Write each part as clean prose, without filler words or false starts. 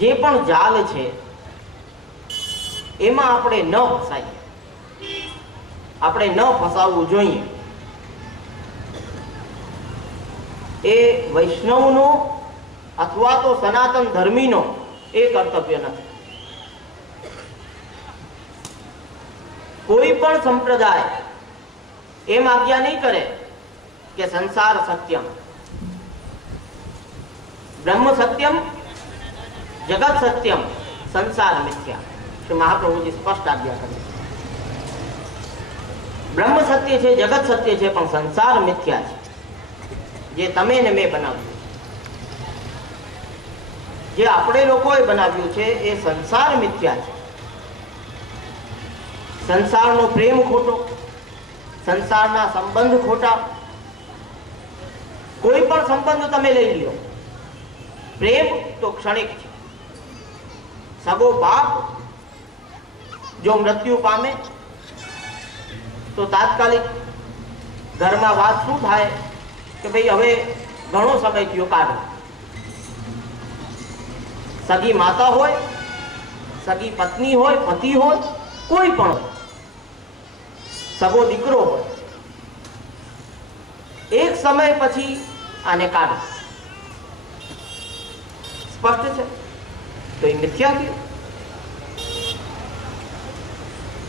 જે પણ જાલ છે એમાં આપણે ન ફસાઈએ, આપણે ન ફસાવવું જોઈએ. એ વૈષ્ણવનો અથવા તો સનાતન ધર્મીનો એ કર્તવ્ય નથી. કોઈ પણ સંપ્રદાય એમ આજ્ઞા નહીં કરે કે સંસાર સત્યમ, બ્રહ્મ સત્યમ, જગત સત્યમ, સંસાર મિથ્યા. શ્રી મહાપ્રભુજી સ્પષ્ટ આજ્ઞા કરે. બ્રહ્મ સત્ય છે, જગત સત્ય છે, પણ સંસાર મિથ્યા છે. જે તમે ને મેં બનાવ્યું, જે આપણે લોકોએ બનાવ્યું છે એ સંસાર મિથ્યા છે. સંસારનો પ્રેમ ખોટો, સંસારના સંબંધ ખોટા. કોઈ પણ સંબંધ તમે લઈ લ્યો, પ્રેમ તો ક્ષણિક છે. સગો બાપ જો મૃત્યુ પામે તો તાત્કાલિક ઘરમાં વાત શું થાય કે ભાઈ હવે ઘણો સમય થયો, કાઢો. સગી માતા હોય, સગી પત્ની હોય, પતિ હોય, કોઈ પણ હોય, સગો દીકરો હોય, એક સમય પછી આને કાઢો. સ્પષ્ટ છે. તો એ મિથ્યા થયું.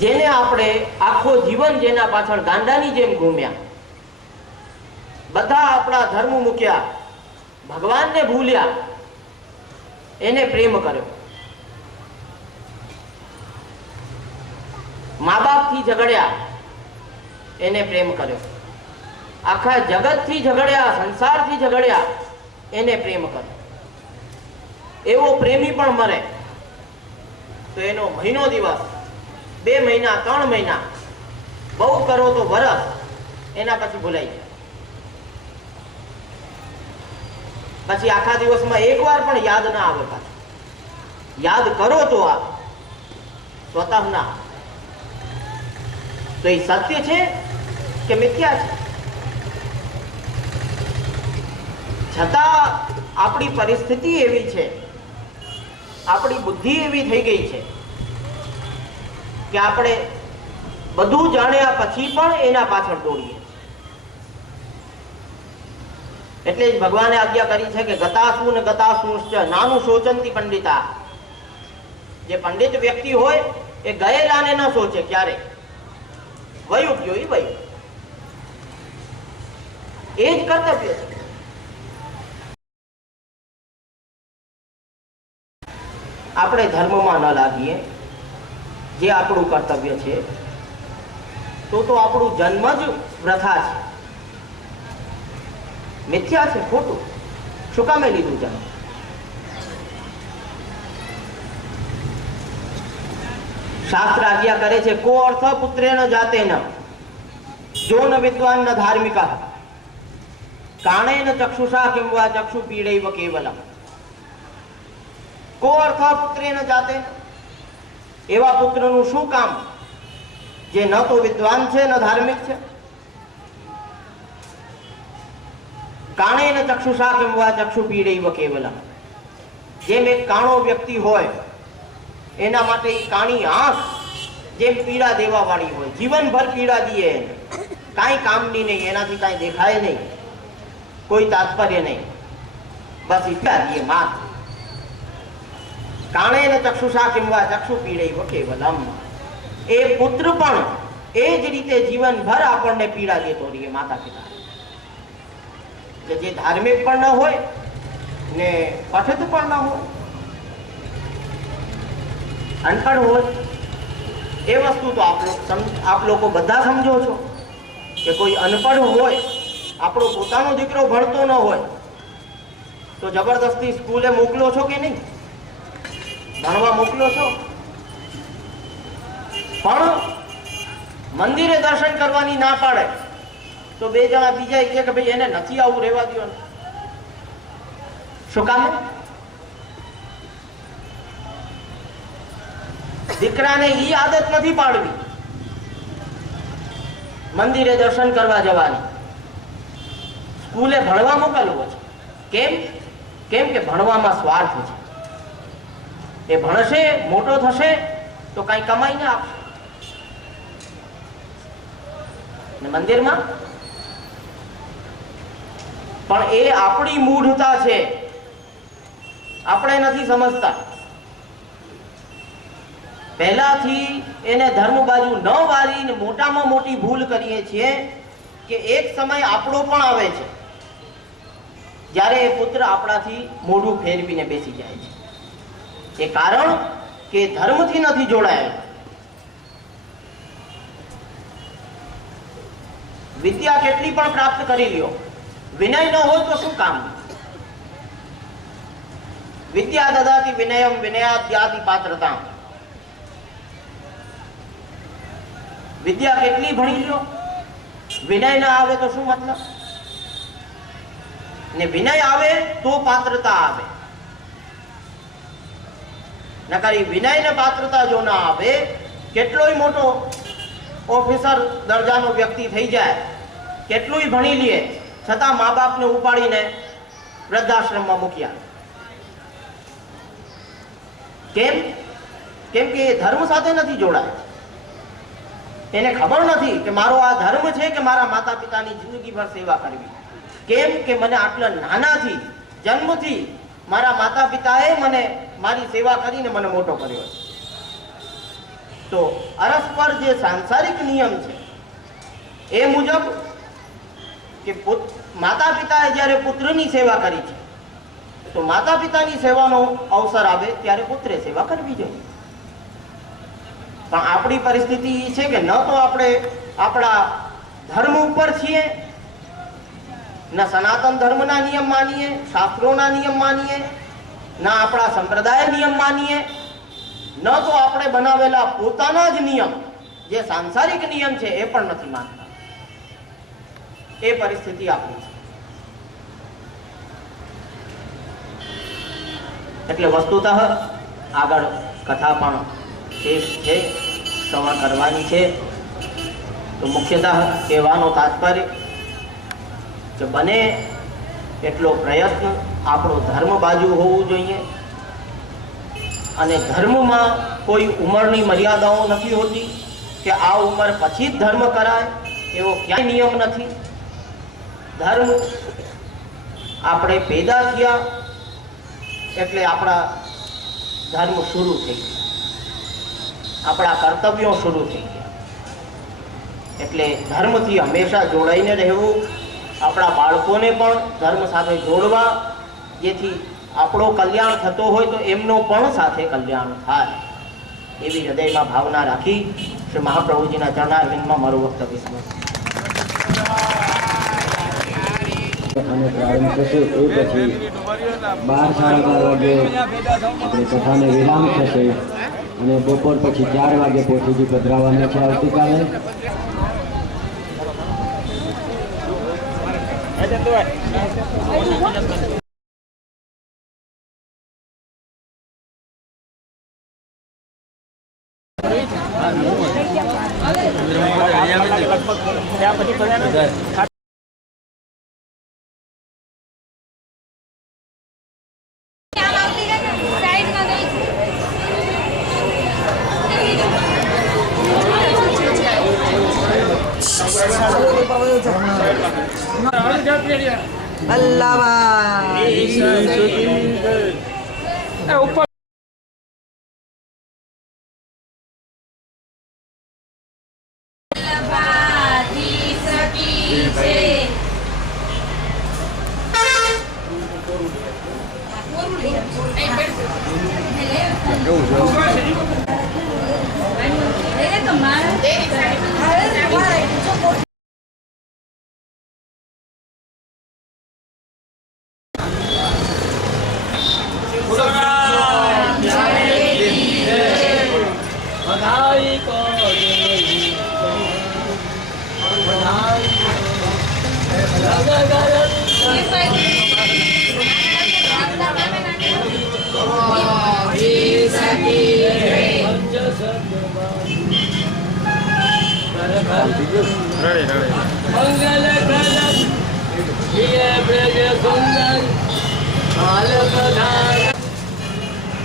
જેને આપણે આખો જીવન જેના પાછળ ગાંડાની જેમ ઘૂમ્યા, બધા આપણા ધર્મ મૂક્યા, ભગવાનને ભૂલ્યા, એને પ્રેમ કર્યો. મા બાપથી ઝઘડ્યા, એને પ્રેમ કર્યો. આખા જગતથી ઝઘડ્યા, સંસારથી ઝઘડ્યા, એને પ્રેમ કર્યો. એવો પ્રેમી પણ મરે તો એનો મહિનો દિવસ, 2 મહિના, 3 મહિના, બહુ કરો તો વરસ, એના પછી ભૂલાઈ જાય. પછી આખા દિવસમાં એકવાર પણ યાદ ના આવે. પાછું યાદ કરો તો આવે, સ્વતઃ ના. તો એ સત્ય છે કે મિથ્યા છે? છતાં આપણી પરિસ્થિતિ એવી છે, આપણી બુદ્ધિ એવી થઈ ગઈ છે કે આપણે બધું જાણ્યા પછી પણ એના પાછળ દોડીએ. એટલે જ ભગવાને આજ્ઞા કરી છે કે ગતાસુ ને ગતાસુશ્ચ નાનું શોચંતી પંડિતા. જે પંડિત વ્યક્તિ હોય એ ગયેલાને ન સોચે. ક્યારે વયું ગયો એ વયું. એ જ કર્તવ્ય છે. આપણે ધર્મમાં ન લાગીએ, જે આપણું કર્તવ્ય છે, તો આપણું જન્મ જ વૃથા છે, મિથ્યા છે, ખોટું. શું કામે લીધું જન્મ? શાસ્ત્ર આજ્ઞા કરે છે કો અર્થ પુત્રેણ જાતેન જો ન વિદ્વાન ન ધાર્મિક કાણેન ચક્ષુષા કિમ વા ચક્ષુ પીડૈવ કેવલમ. કો અર્થ પુત્રેણ જાતેન, એવા પુત્રનું શું કામ જે ન તો વિદ્વાન છે ન ધાર્મિક છે. કાણેન ચક્ષુષા કિમ વા ચક્ષુ પીડૈવ કેવલમ. જેમ એક કાણો વ્યક્તિ હોય એના માટે કાણી આંખ જેમ પીડા દેવા વાળી હોય, જીવનભર પીડા દઈએ, કાંઈ કામની નહીં, એનાથી કાંઈ દેખાય નહીં, કોઈ તાત્પર્ય નહીં, બસ ઈચ્છા દઈએ માત. કાણેન ચક્ષુષા કિમ વા ચક્ષુ પીડૈવ કેવલમ. એ પુત્ર પણ એ જ રીતે જીવનભર આપણને પીડા દેતો રહીએ, માતા પિતા. કે જે ધાર્મિક પણ ન હોય ને પઠિત પણ ન હોય, અનપઢ હોય. એ વસ્તુ તો આપ લોકો બધા સમજો છો કે કોઈ અનપઢ હોય, આપણો પોતાનો દીકરો ભણતો ન હોય તો જબરદસ્તી સ્કૂલે મોકલો છો કે નહીં? ભણવા મોકલો છો. પણ મંદિરે દર્શન કરવાની ના પાડે તો 2 જણા બીજા કહે કે ભાઈ એને નથી આવું, રહેવા દો. શું કામ? દીકરાને ઈ આદત નથી પાડવી મંદિરે દર્શન કરવા જવાની, સ્કૂલે ભણવા મોકલવો છે. કેમ? કેમ કે ભણવામાં સ્વાર્થ છે. એ ભણશે, મોટો થશે તો કઈ કમાઈને આપશે. ને મંદિરમાં પણ એ આપણી મૂઢતા છે, આપણે નથી સમજતા. પહેલાથી એને ધર્મ બાજુ ન વાળીને મોટામાં મોટી ભૂલ કરીએ છીએ કે એક સમય આપણો પણ આવે છે જ્યારે એ પુત્ર આપણાથી મોઢું ફેરવીને બેસી જાય છે. એ કારણ કે ધર્મથી નથી જોડાયેલો. વિદ્યા કેટલી પણ પ્રાપ્ત કરી લ્યો, વિનય ન હોય તો શું કામ? વિદ્યા દદાતિ વિનયમ વિનયાદ્યાતિ પાત્રતા. વિદ્યા કેટલી ભણી લ્યો, વિનય ના આવે તો શું મતલબ? ને વિનય આવે તો પાત્રતા આવે. નકરી વિનય ને પાત્રતા જો ના આવે, કેટલોય મોટો ઓફિસર દરજાનો વ્યક્તિ થઈ જાય, કેટલુંય ભણી લે, છતાં મા બાપને ઉપાડીને વૃદ્ધાશ્રમમાં મૂક્યા. કેમ? કેમ કે એ ધર્મ સાથે નથી જોડાય. એને ખબર નથી કે મારો આ ધર્મ છે કે મારા માતા પિતાની જિંદગીભર સેવા કરવી. કેમ કે મને આટલા નાનાથી, જન્મથી મારા માતા પિતાએ મને મારી સેવા કરીને મને મોટો કર્યો છે. તો અરસ્પર જે સાંસારિક નિયમ છે એ મુજબ કે માતા પિતાએ જ્યારે પુત્રની સેવા કરી છે તો માતા પિતાની સેવાનો અવસર આવે ત્યારે પુત્રે સેવા કરવી જોઈએ. પણ આપણી પરિસ્થિતિ એ છે કે ન તો આપણે આપણા ધર્મ ઉપર છીએ, ન સનાતન ધર્મના નિયમ માનીએ, શાસ્ત્રોના નિયમ માનીએ, ના આપણા સંપ્રદાય નિયમ માનીએ, ન તો આપણે બનાવેલા પોતાના જ નિયમ જે સાંસારિક નિયમ છે એ પણ નથી માનતા. એ પરિસ્થિતિ આપણી છે. એટલે વસ્તુતઃ આગળ કથા પણ શેષ છે, શ્રવણ કરવાની છે. તો મુખ્યતઃ કહેવાનો તાત્પર્ય કે બને એટલો પ્રયત્ન આપણો ધર્મ બાજુ હોવું જોઈએ. અને ધર્મમાં કોઈ ઉંમરની મર્યાદાઓ નથી હોતી કે આ ઉંમર પછી જ ધર્મ કરાય, એવો ક્યાંય નિયમ નથી. ધર્મ આપણે પેદા થયા એટલે આપણા ધર્મ શરૂ થઈ ગયા, આપણા કર્તવ્યો શરૂ થઈ ગયા. એટલે ધર્મથી હંમેશા જોડાઈને રહેવું, આપણા બાળકોને પણ ધર્મ સાથે જોડવા, જેથી આપણો કલ્યાણ થતો હોય તો એમનો પણ સાથે કલ્યાણ થાય, એવી હૃદયમાં ભાવના રાખી શ્રી મહાપ્રભુજીના ચરણારવિંદમાં મારું વક્તવ્ય સમર્પિત. અને પ્રારંભ થશે એ પછી 12:12 વાગે આપણે કથાને વિરામ થશે અને બપોર પછી 4 વાગે પોથીજી પધરાવાના છે આવતીકાલે.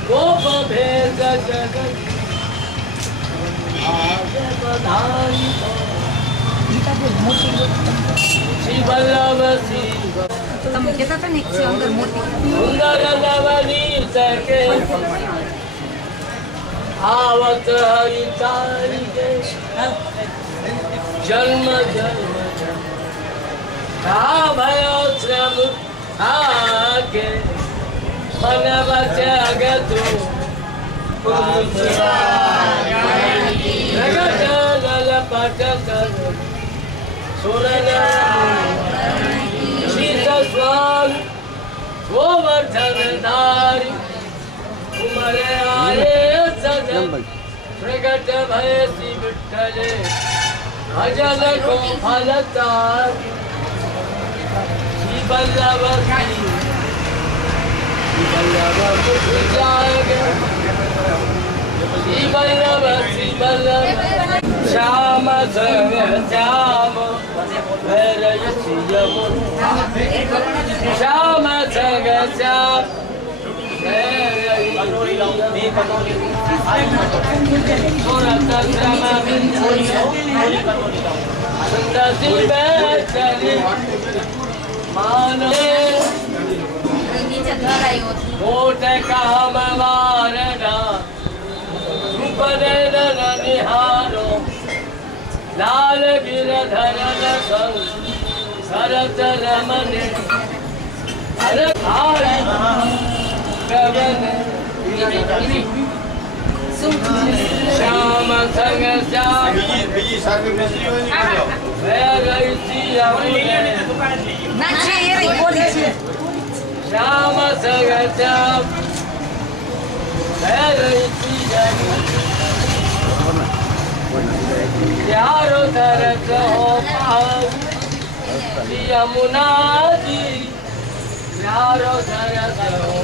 Go for जगत आगे बधाई श्री वल्लभ शिव તમે કહેતા હતા ને એક છે અંદર મોટી सुंदर नवनीत के आवत हरि तारिके जन्म जन्म भयो श्रम आगे मन बचे अगतु जगल पट कर सुरन शीत स्वान गोवर्धन धारी उमरे आए सजन प्रगट भय श्री विठ्ठले भजन को फलदार श्री वल्लभ श्री वल्लभ मुख जागे श्री वल्लभ श्याम संग श्याम भैरयसी यमुना श्याम संग श्याम નીચે ધરાયો मोटे काम मारना सुपदन निहारो लाल गिरधर संग सरत रमन हर हारी गगन श्याम संग श्याम भैरयसी यमुना ના છે એ રહી બોલી છે श्याम संग श्याम भैरयसी यमुना यारो तरस हो पार यमुना जी यारो तरस हो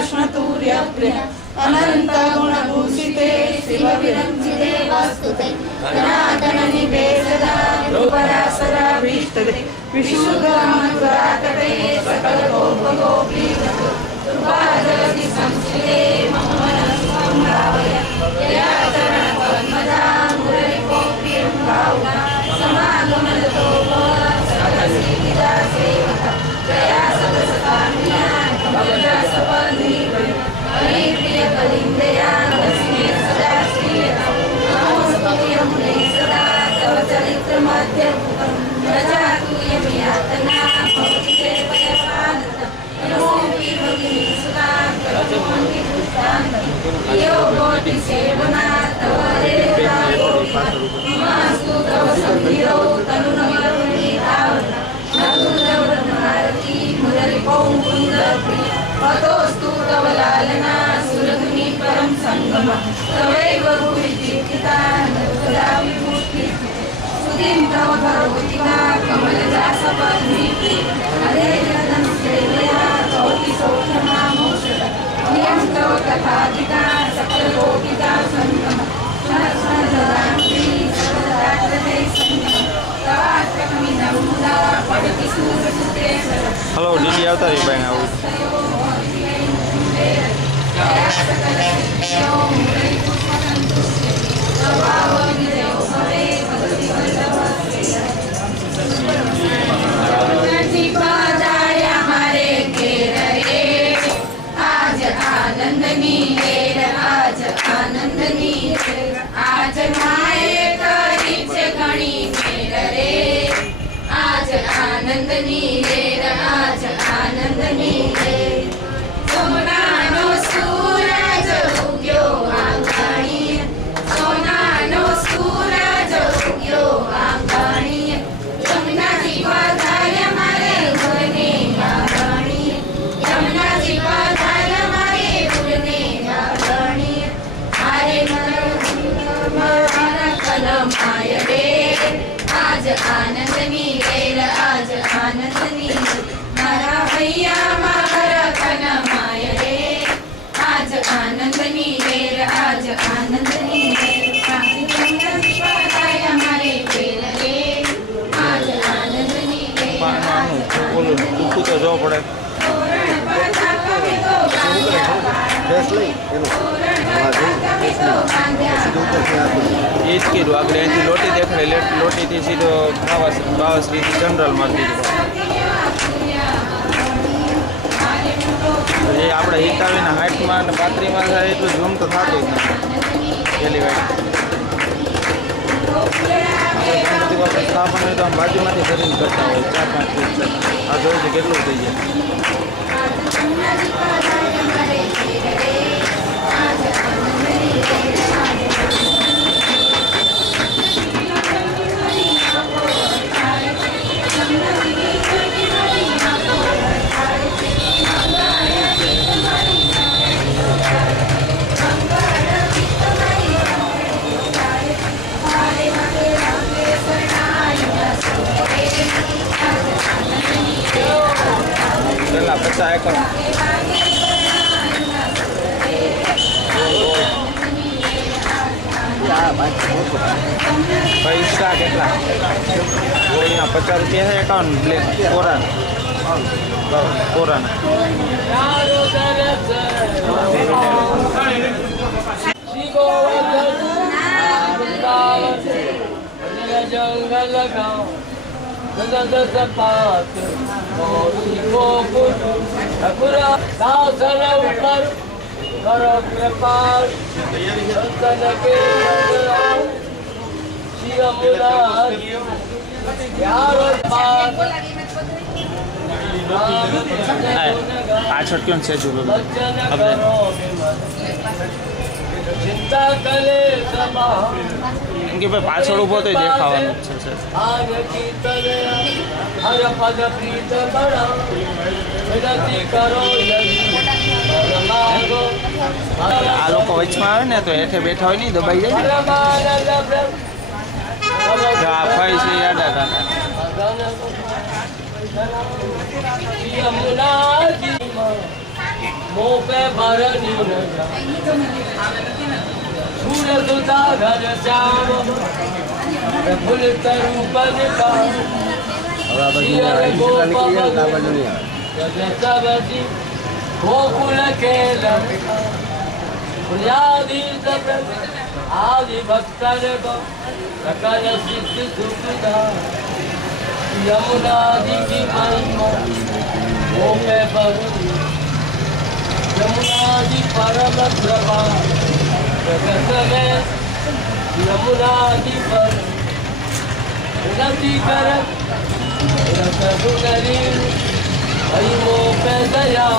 कृष्ण तूर्य प्रिय अनंत गुण भूषिते शिव विरंजिते वास्तुते सनातन निवेदना रूपरासरा भीष्टते विशुद्ध मधुराकटे सकल गोप गोपी सुभाजति संस्कृते मम मनस्संभावय यया चरण पद्मजा मुरली गोपी भावना समागमनतो सकल सिद्धिदा सेवका जया सतसकामिया कमलजा सपन्नी हरि प्रिय कलिंदया दस्मे सदा श्रीयता नमोस्तुते मुने सदा तव चरित्र मध्यपुटं प्रजातु यमियातना भवति पयपानता नमोऽपि भगिनी सुता करोति पुष्टान्तं यो कोटि सेवना तव रेता मास्तु तव संधिरो तनुनमरुणी धावता नकुलवरमारती मुरली पौकुन्दप्रिय अतोस्तु तव लालना सुरधुनी परम संगम तवैव भुवि कीर्तिता नर्मदा विभूति सुधीं तव करोति वा कमलजा सपत्नी हरे जनं सेवया कौति सौख्यमामोक्षदा नियं तव कथाधिका सकललोकिता संगम सहस्रजरान्ति सर्वदात्रते संगम तवात्रकमिनमुदा पठति सूरसुते હલો ડીજી આવતા રહી ભાઈ આવું आज आनंदनी लेर आज आनंदनी लेर आज माए करी छे घणी मेर रे आज आनंदनी लेर आज आनंदनी लेर રસ લઈ એનો એ જ કીધું આપણે અહીંથી લોટી દેખાડે લોટીથી સીધો બાવાશ્રીથી જનરલમાં દીધું એ આપણે હિતાવીના 60માં અને 35માં થાય એટલું ઝૂમ તો થતું જ નથી પહેલી વાર ગણપતિ બાપા સ્થાપન હોય તો આમ બાજુમાંથી કરીને કરતા હોય 4-5 ફૂટ આ જોયું છે કેટલું થઈ જાય પેલા 50 એકર પૈસા કેટલા કોઈના 50 રૂપિયા છે account black corona Shri Govardhan જંગલ ગાँव दस पात को पूरा शासन ऊपर करो कृपाल संतन के शिवमुना यारो पात પાછળ ક્યાં છે જો बच्चन करो चिंता करे सभा એમ કે ભાઈ પાછળ ઊભો તો દેખાવાનું જ છે आग की तरह हर पद प्रीत बड़ा विनती करो यदि मांगो આ લોકો વચમાં આવે ને તો હેઠે બેઠા હોય નહીં દબાઈ જાય ને परमानंद તો આ ફાઈ છે યાદ હતા यमुना जी मुँह पे भरनी न सूरज सुधा घर श्याम फुल तरूपन का सबजी गोकुल के आदि भक्तन को सकल सिद्ध सुखदा यमुना जी की महिमा वो में बरू यमुना जी परम प्रभा जगत में यमुना जी पर नदी कर रस सुंदरी हरिमो पे दया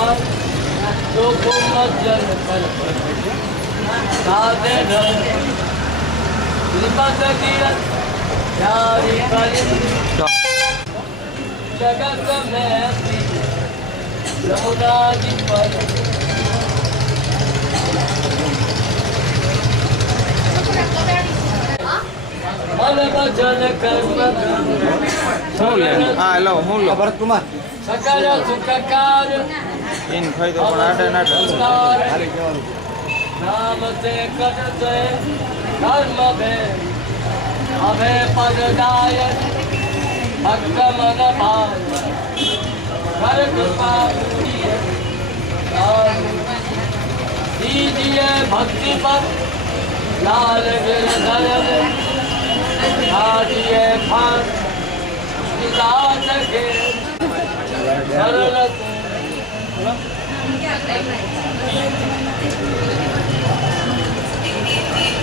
तो मज्जन कर साधे श्रीपद तीरथ प्यारी करी जगत में यमुना जी पर मन भजन कर्म હું લે હા લો હું લો ભરતકુમાર सकल सुख कार इन ખાઈ તો પણ આડે નાટે नाम से करते धर्म भे अभे पद दायक भक्त मन भाव कर कृपा दीजिए भक्ति पर लाल गिरधर दिए फान दास के सरल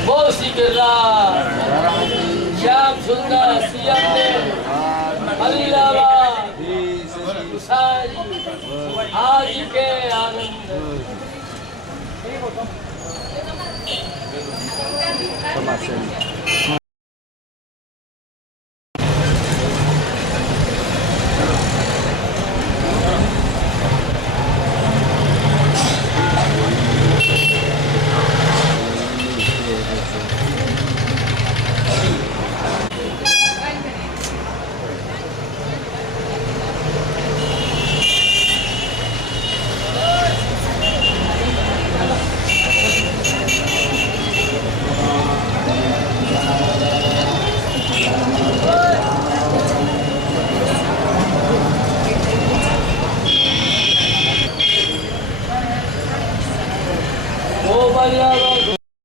वो सिकरा श्याम सुंदर सियम ने अल्लावा आज के आनंद